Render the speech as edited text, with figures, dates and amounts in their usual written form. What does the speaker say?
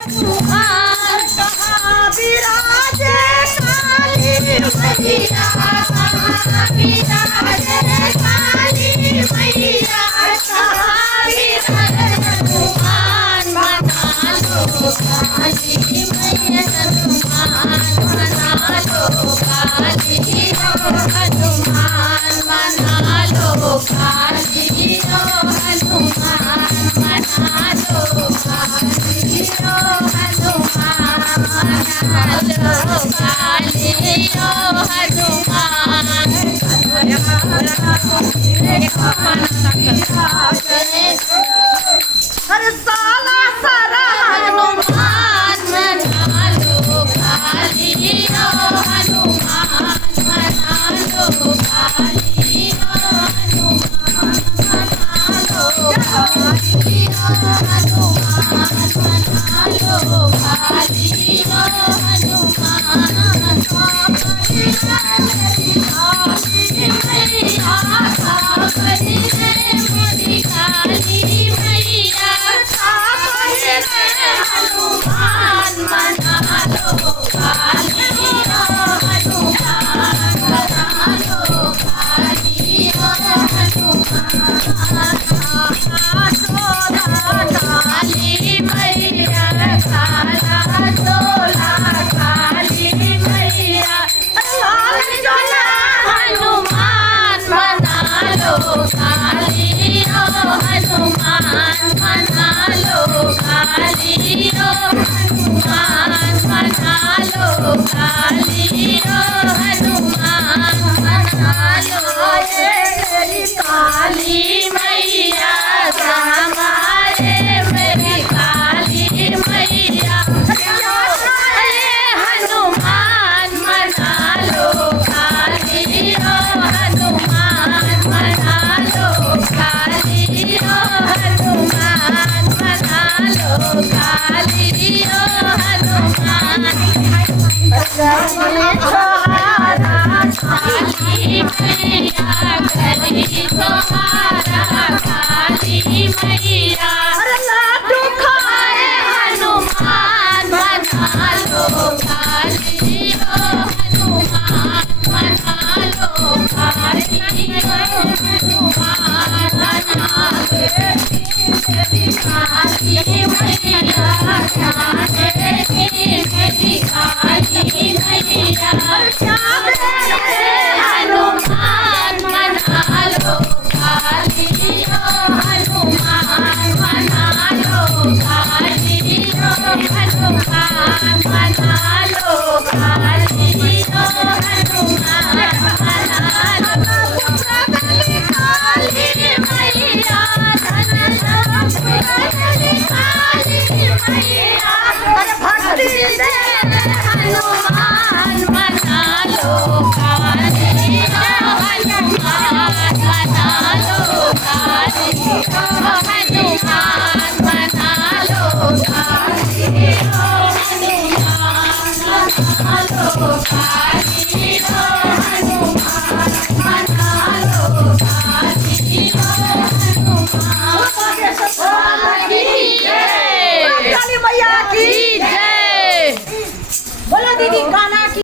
तुम्हार कहाँ विराजे काली मैया, कहाँ विराजे काली मैया, कहाँ विराजे हनुमान बना लो काली मैया, हनुमान बना लो काली हो, हनुमान बना लो काली हो, हनुमान बना लो काली हो, हनुमान बना लो काली हो, हर साला सारा हनुमान बना लो काली हो, हनुमान बना लो काली हो, हनुमान बना लो काली हो, हनुमान बना लो काली हो, हनुमान बना लो काली हो, हनुमान बना लो काली हो, हनुमान काली मैया, काला चोला काली मैया, लाल चोला हनुमान बना लो काली हो, हनुमान बना लो काली हो, हनुमान बना लो काली हो, हनुमान बना लो मेरी काली मैया, हमारे मेरी काली मैया, हनुमान बना लो काली हो, हनुमान बना लो काली हो, हनुमान बना लो काली हो, हनुमान काली मैया, गली तुम्हारा काली मैया, लाडू खाए हनुमान बना लो काली हो, हनुमान बना लो काली हो, हनुमान बना मेरी काली मैया, मेरी काली मैया, हनुमान बना लो काली हो, हनुमान बना लो काली हो, हनुमान बना लो काली हो, हनुमान बना लो काली मैया, काली मैया।